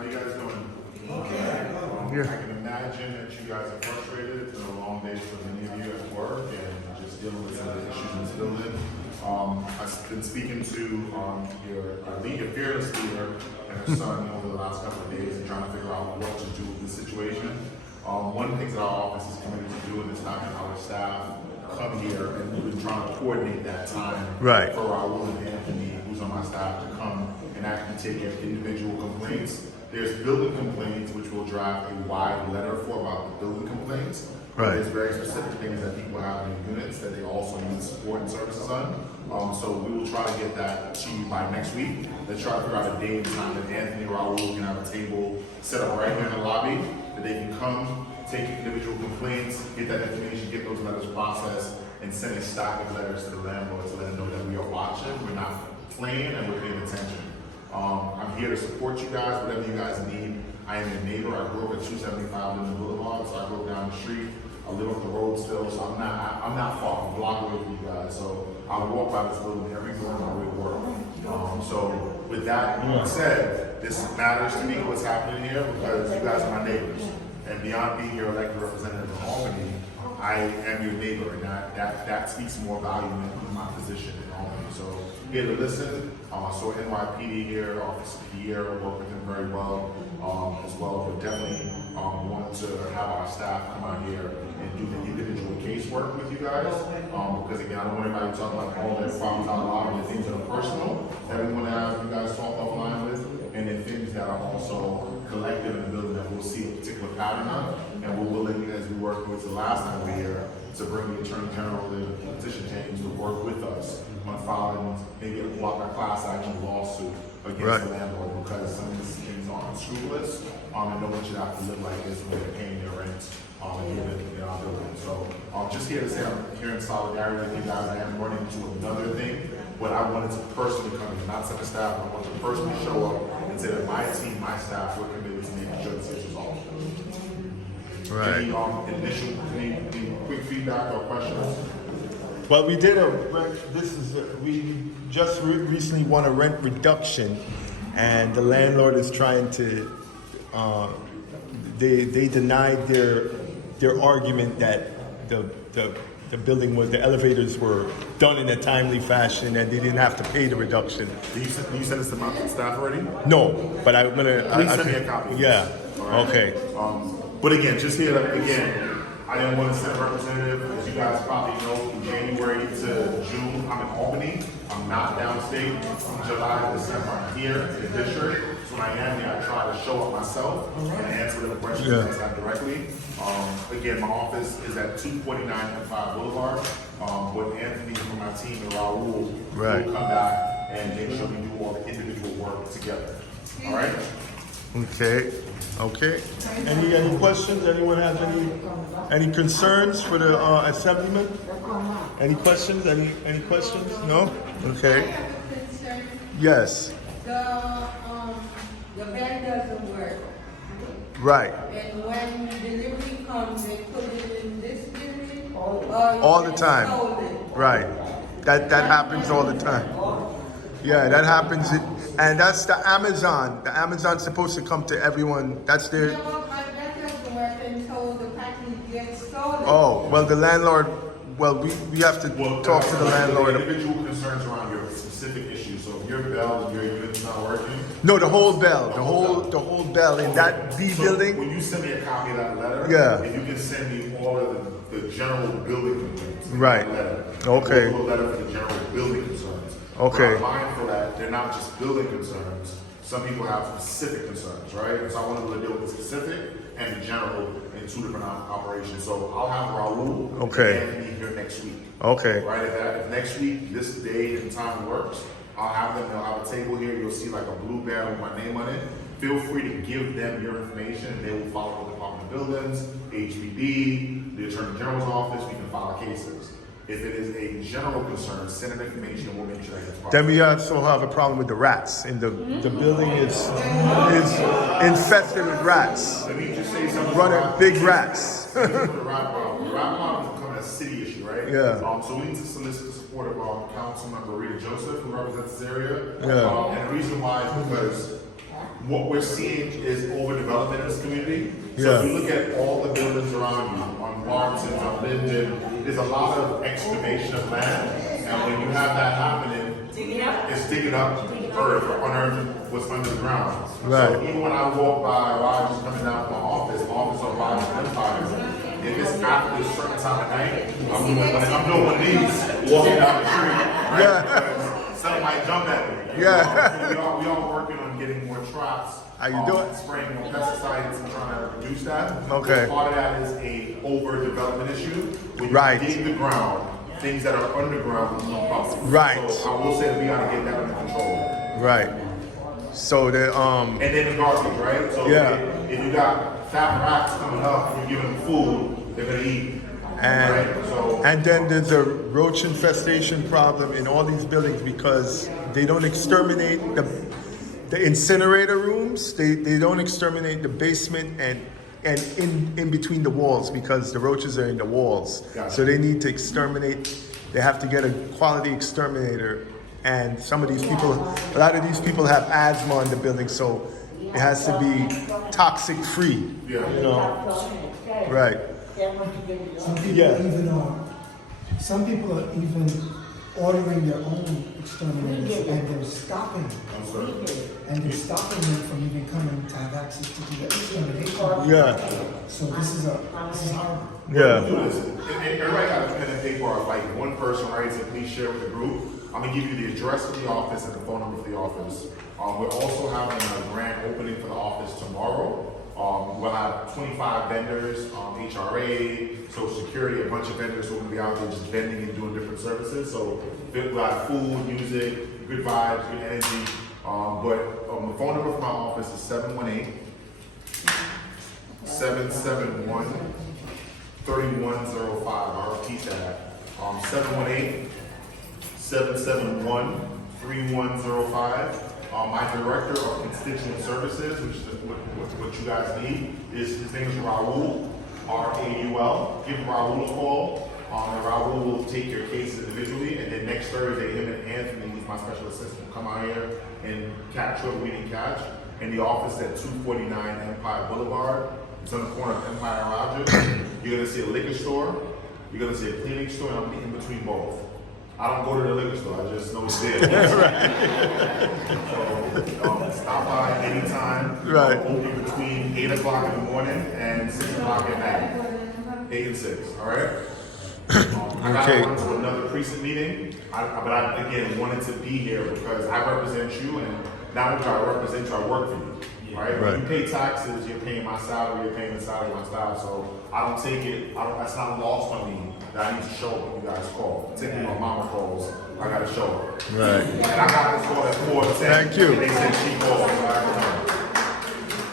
How you guys doing? I can imagine that you guys are frustrated. It's been a long day for many of you at work and just dealing with some of the issues in this building. I've been speaking to your fearless leader and her son over the last couple of days and trying to figure out what to do with this situation. One of the things that our office is committed to doing is having our staff come here, and we've been trying to coordinate that time for Raul and Anthony, who's on my staff, to come and actually take individual complaints. There's building complaints, which will draft a wide letter for about the building complaints. There's very specific things that people have in units that they also need support and services on. So we will try to get that to you by next week. Let's try to figure out a day and time that Anthony and Raul can have a table set up right here in the lobby, that they can come, take individual complaints, get that information, get those letters processed, and send a stack of letters to the landlord to let them know that we are watching, we're not playing, and we're paying attention. I'm here to support you guys, whatever you guys need. I am your neighbor. I grew up at 275 Linden Boulevard, so I grew up down the street. I live up the road still, so I'm not far, I'm a block away from you guys. So I walk by this building every morning on my way to work. So with that being said, this matters to me what's happening here because you guys are my neighbors. And beyond being your elected representative in Albany, I am your neighbor, and that speaks more volume than my position in Albany. So here to listen. So NYPD here, Officer Pierre, work with him very well as well. But definitely wanted to have our staff come out here and do the individual casework with you guys. Because again, I don't want anybody talking about all their problems out loud and the things that are personal that we want to have you guys talk offline with, and then things that are also collective in the building that we'll see a particular pattern of, and we're willing, as we worked with the last time we were here, to bring the Attorney General and the petition teams to work with us on filing maybe a class action lawsuit against the landlord, because some of these things are unscrupulous, and no one should have to live like this when they're paying their rent and living in our building. So just here to say I'm here in solidarity with you guys. I am running into another thing, but I wanted to personally come in, not send a staff, I want to personally show up and say that my team, my staff, we're committed to making sure this is resolved. Any quick feedback or questions? Well, we did we just recently won a rent reduction, and the landlord is trying to, they denied their argument that the building the elevators were done in a timely fashion and they didn't have to pay the reduction. Did you send this to my staff already? No, but I'm gonna. Please send me a copy. Yeah. Right. Okay. But again, just here again, I didn't want to send a representative. As you guys probably know, from January to June, I'm in Albany. I'm not downstate. From July to December, I'm here in the district. So when I am here, I try to show up myself and answer the questions you guys have directly. Again, my office is at 249 M5 Boulevard. But Anthony from my team and Raul will come back and make sure we do all the individual work together. All right? Okay. Any questions? Anyone has any concerns for the assemblyman? Any questions? Any questions? No? Okay. I have a concern. Yes. The van doesn't work. Right. And when delivery comes, they put it in this building. All the time. Stolen. Right. That happens all the time. Yeah, that happens. And that's the Amazon. The Amazon's supposed to come to everyone. That's their. No, my van doesn't work, and so the package gets stolen. Oh, well, the landlord. Well, we have to talk to the landlord. Individual concerns around your specific issues. So if your bell and your unit's not working. No, the whole bell. The whole bell in that B building. When you send me a copy of that letter, if you can send me all of the general building complaints. Right. Letter. Okay. A letter for the general building concerns. Okay. I'm mindful that they're not just building concerns. Some people have specific concerns, right? And so I want to deal with the specific and the general in two different operations. So I'll have Raul and Anthony here next week. Okay. Right at that. If next week, this day and time works, I'll have them. They'll have a table here. You'll see like a blue banner with my name on it. Feel free to give them your information, and they will follow the Department of Buildings, HPD, the Attorney General's office. We can file cases. If it is a general concern, send an information. We'll make sure that it's Then we also have a problem with the rats. And the building is infested with rats. Let me just say something. Running big rats. The rat problem. The rat problem is becoming a city issue, right? Yeah. So we need to solicit the support of Councilmember Rita Joseph, who represents this area. Yeah. And the reason why is because what we're seeing is overdevelopment in this community. So Yeah. if you look at all the buildings around you, on Martin, on Linden, there's a lot of excavation of land. And when you have that happening, it's digging up earth or unearthing what's underground. Right. So even when I walk by, or I was coming down from my office on Rise and Empire, if it's after a certain time of night, I'm doing one of these, walking down the street, right? Yeah. Something might jump at me. Yeah. We are working on getting more traps. How you doing? Spraying more pesticides and trying to reduce that. Okay. Part of that is a overdevelopment issue. When you Right. dig the ground, things that are underground will come up. Right. So I will say that we gotta get that under control. Right. So the And then the garbage, right? So Yeah. if you got fat rats coming up and you're giving them food, they're gonna eat. And right? So and then there's a roach infestation problem in all these buildings because they don't exterminate the incinerator rooms. They don't exterminate the basement and in between the walls because the roaches are in the walls. Gotcha. So they need to exterminate. They have to get a quality exterminator. And some of these people, a lot of these people have asthma in the building, so it has to be toxic free. Yeah. You know. Right. Some people Yeah. even are, some people are even ordering their own exterminators and they're stopping them from even coming to have access to do the extermination. Yeah. So this is horrible. Yeah. do this. And everybody got a pen and paper or like one person writes and please share with the group. I'm gonna give you the address of the office and the phone number for the office. We're also having a grand opening for the office tomorrow. We'll have 25 vendors, HRA, Social Security, a bunch of vendors who are gonna be out there just vending and doing different services. So we'll have food, music, good vibes, good energy. The phone number for my office is 718-771-3105. I'll repeat that. 718-771-3105. My director of constituent services, which is what you guys need, his name is Raul, R-A-U-L. Give Raul a call, and Raul will take your case individually. And then next Thursday, him and Anthony, who's my special assistant, will come out here and catch what we didn't catch. In the office at 249 Empire Boulevard. It's on the corner of Empire and Rogers. You're gonna see a liquor store. You're gonna see a cleaning store, and I'm in between both. I don't go to the liquor store. I just know it's there. So stop by anytime. Right. Open between 8 o'clock in the morning and 6 o'clock at night. 8 and 6. All right. I got to run to another precinct meeting, but I again wanted to be here because I represent you, and not only do I represent you, I work for you. Right? When you pay taxes, you're paying my salary, you're paying the salary of my staff. So I don't take it, that's not lost on me that I need to show up when you guys call. Particularly when mama calls, I gotta show up. Right. And I got this call at 4:10. Thank you. And they said she called, so I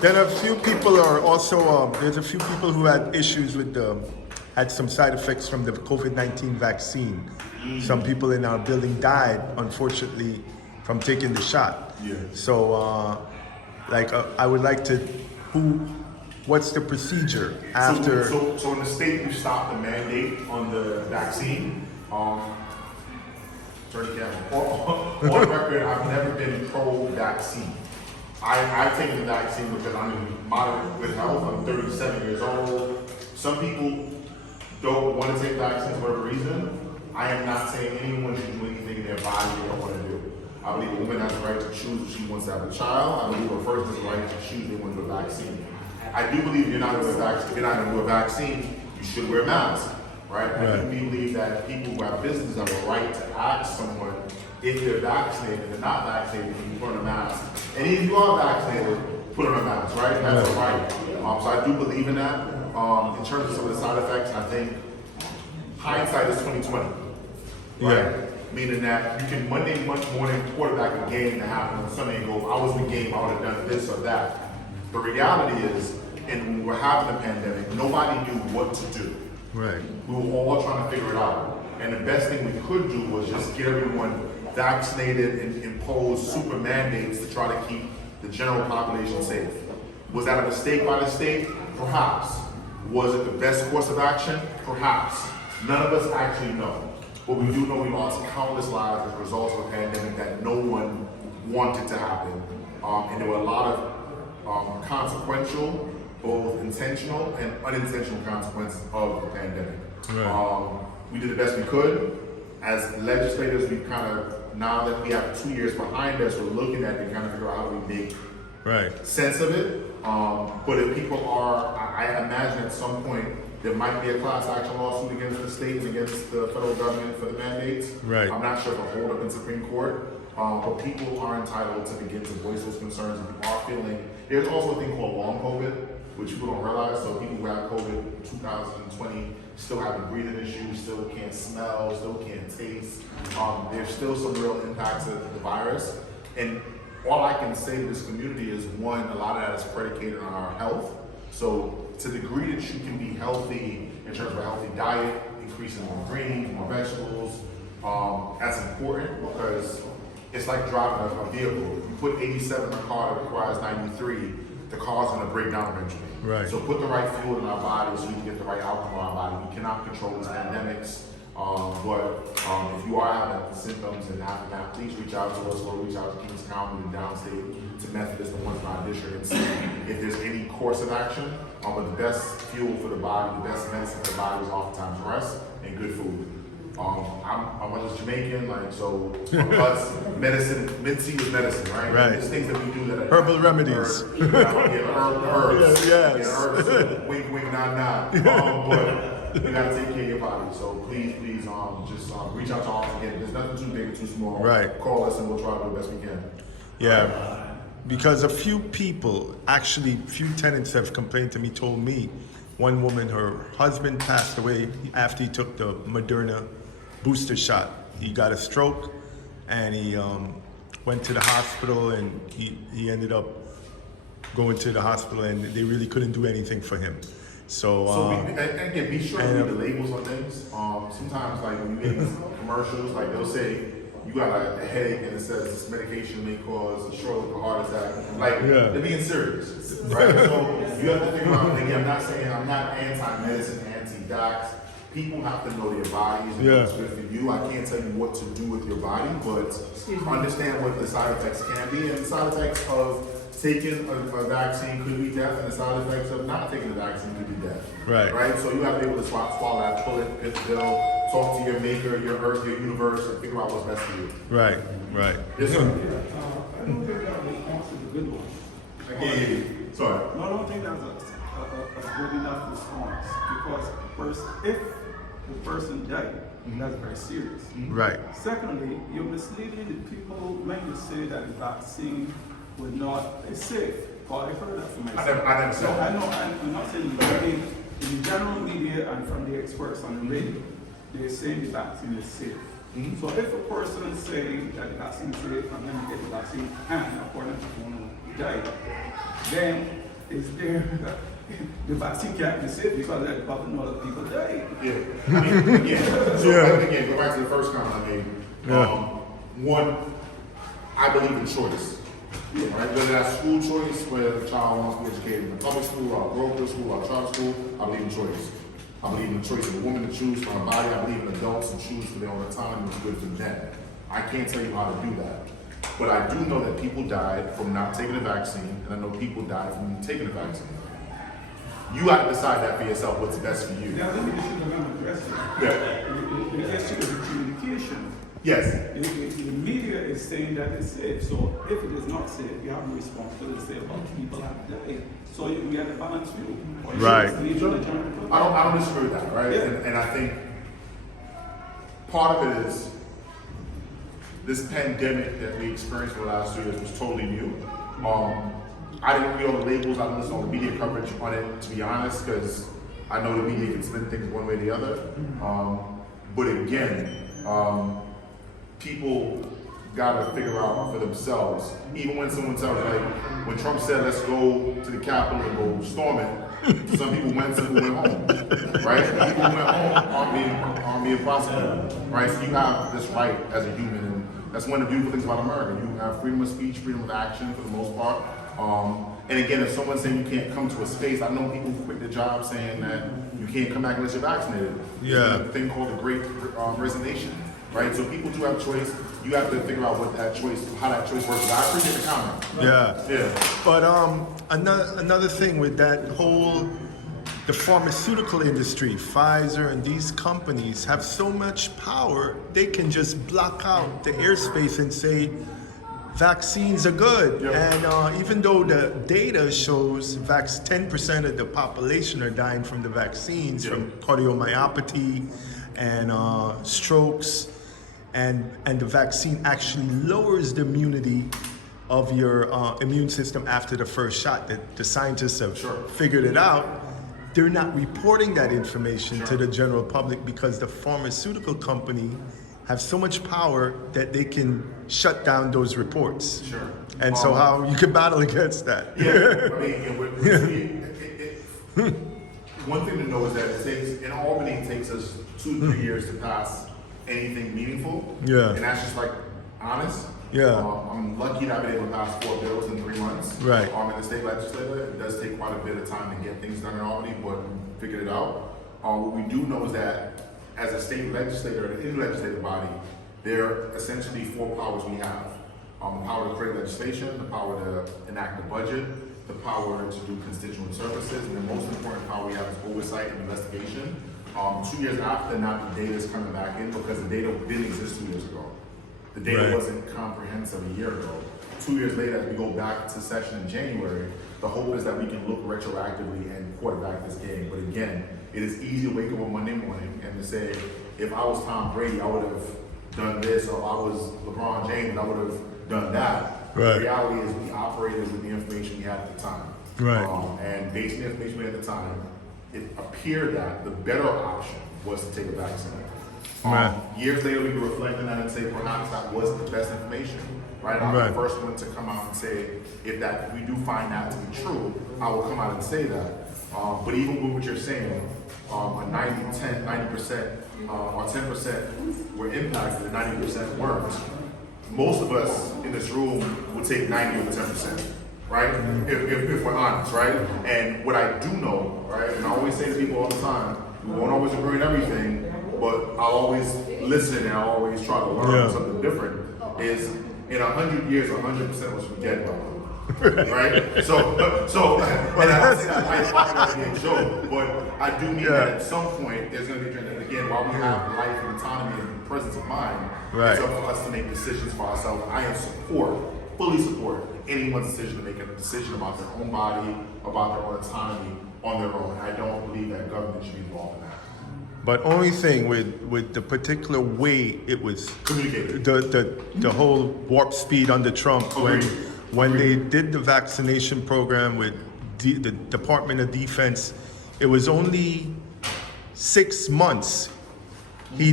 Then a few people are also, there's a few people who had issues with had some side effects from the COVID-19 vaccine. Some people in our building died, unfortunately, from taking the shot. Yeah. So, I would like to, what's the procedure after? So in the state, we stopped the mandate on the vaccine. On record, I've never been pro-vaccine. I've taken the vaccine because I'm in moderate good health. I'm 37 years old. Some people don't want to take vaccines for whatever reason. I am not saying anyone should do anything in their body they don't want to do. I believe a woman has the right to choose if she wants to have a child. I believe a person has the right to choose they want to do a vaccine. I do believe if you're not going to do a vaccine, you should wear a mask, right? I do believe that people who have businesses have a right to ask someone if they're vaccinated and they're not vaccinated, if you put on a mask. And even if you are vaccinated, put on a mask, right? That's a right. So I do believe in that. In terms of some of the side effects, I think hindsight is 20/20, right? Yeah. Meaning that you can Monday morning quarterback a game that happened on Sunday and go, I was in the game, I would have done this or that. The reality is, and when we were having a pandemic, nobody knew what to do. Right. We were all trying to figure it out. And the best thing we could do was just get everyone vaccinated and impose super mandates to try to keep the general population safe. Was that a mistake by the state? Perhaps. Was it the best course of action? Perhaps. None of us actually know. But we do know we lost countless lives as a result of a pandemic that no one wanted to happen. And there were a lot of consequential, both intentional and unintentional consequences of the pandemic. Right. We did the best we could. As legislators, we kind of, now that we have 2 years behind us, we're looking at it and kind of figure out how do we make Right. sense of it. But if people are, I imagine at some point there might be a class action lawsuit against the state and against the federal government for the mandates. Right. I'm not sure if a hold up in Supreme Court, but people are entitled to begin to voice those concerns if you are feeling. There's also a thing called long COVID, which people don't realize. So people who have COVID in 2020 still have breathing issues, still can't smell, still can't taste. There's still some real impacts of the virus. And all I can say to this community is, one, a lot of that is predicated on our health. So to the degree that you can be healthy in terms of a healthy diet, increasing more greens, more vegetables, that's important because it's like driving a vehicle. You put 87 in a car that requires 93, the car's gonna break down eventually. Right. So put the right fuel in our bodies so we can get the right outcome in our body. We cannot control these pandemics. But if you are having symptoms and aftermath, please reach out to us or reach out to Kings County and downstate to Methodist and one our district and see if there's any course of action. But the best fuel for the body, the best medicine for the body is oftentimes rest and good food. I'm mother's Jamaican, like, so for us, medicine, mint-tea is medicine, right? Right. There's things that we do that are Herbal remedies. herbs. Yes. Yeah, herbs. Wink, wink, nod, nod. But you gotta take care of your body. So please, just reach out to us again. There's nothing too big or too small. Right. Call us and we'll try to do the best we can. Yeah, because a few people, actually, few tenants have complained to me, told me, one woman, her husband passed away after he took the Moderna booster shot. He got a stroke and he went to the hospital and he ended up going to the hospital and they really couldn't do anything for him. So And again, be sure to read the labels on things. Sometimes, like when you get commercials, like they'll say you got a headache and it says this medication may cause a stroke or heart attack. Like they're being serious, right? So you have to figure out. Again, I'm not anti-medicine, anti-docs. People have to know their bodies and what's good for you. I can't tell you what to do with your body, but understand what the side effects can be, and the side effects of taking a vaccine could be death, and the side effects of not taking the vaccine could be death. Right. So you have to be able to swallow that bullet, pill, talk to your maker, your earth, your universe, and figure out what's best for you. Right. Yes, sir. I don't think that response is a good one. I can't hear you. Sorry. No, I don't think that's a good enough response because first, if the person died, that's very serious. Right. Secondly, you're misleading the people when you say that the vaccine would not be safe. Well, I've heard that from myself. I never said No, that. I know, I'm not saying the media, in the general media and from the experts on the radio, they're saying the vaccine is safe. So if a person is saying that the vaccine is safe and then you get the vaccine and according to one who died, then is there the vaccine can't be safe because there are a couple of other people died. Yeah. I mean, again, so again, go back to the first comment I made. One, I believe in choice. Right? Whether that's school choice, whether the child wants to be educated in a public school or a broker school or a charter school, I believe in choice. I believe in the choice of a woman to choose for her body. I believe in adults to choose for their own autonomy what's good for them. I can't tell you how to do that. But I do know that people died from not taking a vaccine, and I know people died from taking a vaccine. You have to decide that for yourself, what's best for you. Now, I think we should have addressed it. Yeah. The issue of the communication. Yes. The media is saying that it's safe, so if it is not safe, you have a responsibility to say about people have died. So we have a balance view. Right. I don't disagree with that, right? Yeah. And I think part of it is this pandemic that we experienced for the last 2 years was totally new. I didn't read all the labels, I didn't listen to all the media coverage on it, to be honest, because I know the media can spin things one way or the other. But again, people gotta figure out for themselves. Even when someone tells you, like, when Trump said, let's go to the Capitol and go storm it, some people went, some people went home, right? People who went home aren't being prosecuted, right? So you have this right as a human, and that's one of the beautiful things about America. You have freedom of speech, freedom of action for the most part. And again, if someone's saying you can't come to a space, I know people who quit their job saying that you can't come back unless you're vaccinated. Yeah. There's a thing called the Great Resignation. right? So people do have choice. You have to figure out what that choice, how that choice works. I appreciate the comment. Yeah. Yeah. But another thing with that whole, the pharmaceutical industry, Pfizer and these companies have so much power, they can just block out the airspace and say vaccines are good. Yep. And even though the data shows 10% of the population are dying from the vaccines, from cardiomyopathy and strokes, and the vaccine actually lowers the immunity of your immune system after the first shot. The scientists have figured it out. They're not reporting that information to the general public because the pharmaceutical company have so much power that they can shut down those reports. Sure. And so how you can battle against that. Yeah, I mean, one thing to know is that it takes, in Albany, it takes us 2 to 3 years to pass anything meaningful. Yeah. And that's just like honest. Yeah. I'm lucky that I've been able to pass 4 bills in 3 months. Right. In the state legislature, it does take quite a bit of time to get things done in Albany, but we figured it out. What we do know is that as a state legislator, in the legislative body, there are essentially 4 powers we have. The power to create legislation, the power to enact the budget, the power to do constituent services, and the most important power we have is oversight and investigation. 2 years after, now the data is coming back in because the data didn't exist 2 years ago. The data wasn't comprehensive a year ago. 2 years later, as we go back to session in January, the hope is that we can look retroactively and quarterback this game. But again, it is easy to wake up on Monday morning and to say, if I was Tom Brady, I would have done this, or if I was LeBron James, I would have done that. Right. The reality is we operated with the information we had at the time. Right. And based on the information we had at the time, it appeared that the better option was to take a vaccine. Right. Years later, we can reflect on that and say perhaps that was the best information, right? I'm the first one to come out and say if we do find that to be true, I will come out and say that. But even with what you're saying, a 90% or 10% were impacted and 90% weren't. Most of us in this room would take 90 over 10%, right? If we're honest, right? And what I do know, right, and I always say to people all the time, we won't always agree on everything, but I'll always listen and I'll always try to learn something different, is in 100 years, 100% of us forget about it. Right? So, and I don't say that I being a joke, but I do mean that at some point there's going to be a trend. Again, while we have life and autonomy and presence of mind, it's up to us to make decisions for ourselves. I am fully support anyone's decision to make a decision about their own body, about their own autonomy on their own. I don't believe that government should be involved in that. But only thing with the particular way it was Communicated. the whole warp speed under Trump when they did the vaccination program with the Department of Defense, it was only 6 months he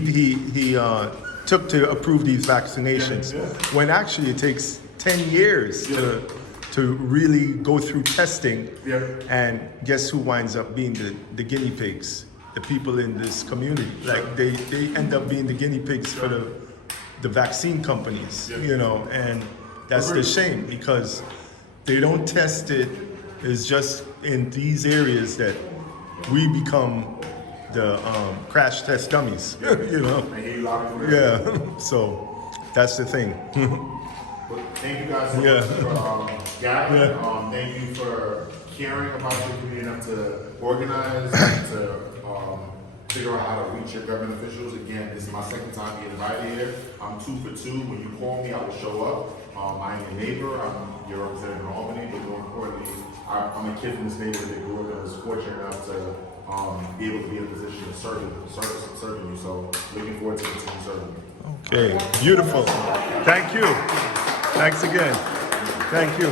took to approve these vaccinations. When actually it takes 10 years to really go through testing. And guess who winds up being the guinea pigs? The people in this community. Like they end up being the guinea pigs for the vaccine companies, you know, and that's the shame because they don't test it. It's just in these areas that we become the crash test dummies, you know. Yeah, so that's the thing. Thank you guys so much for gathering. Thank you for caring about your community enough to organize and to figure out how to reach your government officials. Again, this is my second time being invited here. I'm 2 for 2. When you call me, I will show up. I am your neighbor. I'm your representative in Albany, but more importantly, I'm a kid from this neighborhood that grew up and was fortunate enough to be able to be in a position of serving you. So looking forward to continuing serving you. Okay, beautiful. Thank you. Thanks again. Thank you.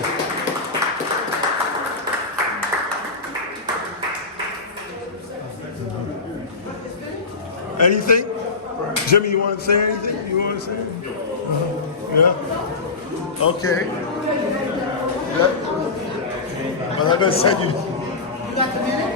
Anything? Jimmy, you want to say anything? You want to say anything? Yeah? Okay. Yeah. Well, I'm going to send you. You got the minute?